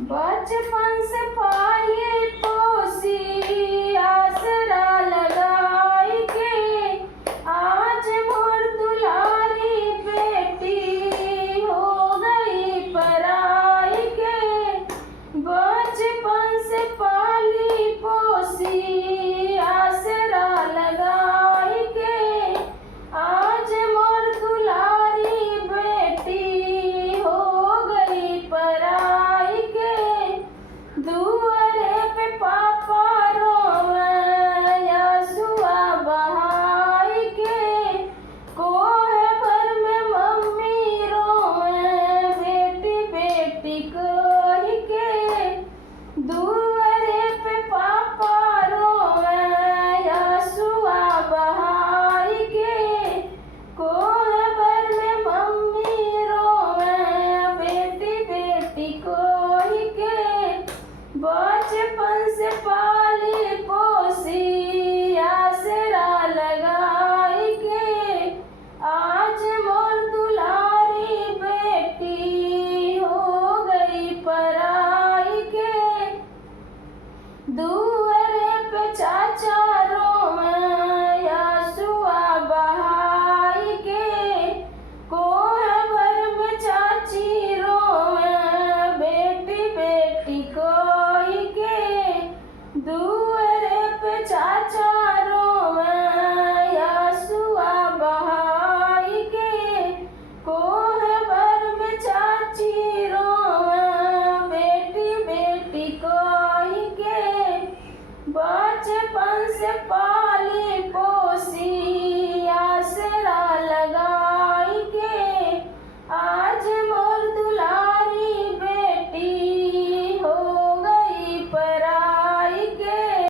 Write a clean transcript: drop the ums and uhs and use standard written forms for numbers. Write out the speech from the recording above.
बचपन से पाले पोसी आसरा लगाई के आज मोर दुलारी बेटी हो गई पराई के। बचपन से पाली पोसी आसरा लगाई के आज मोर दुलारी बेटी हो गई पराई के। दुआरे पे पापा रोवे आंसुआ बहाई के कोहे भर में मम्मी रोवे बेटी बेटी कोही के।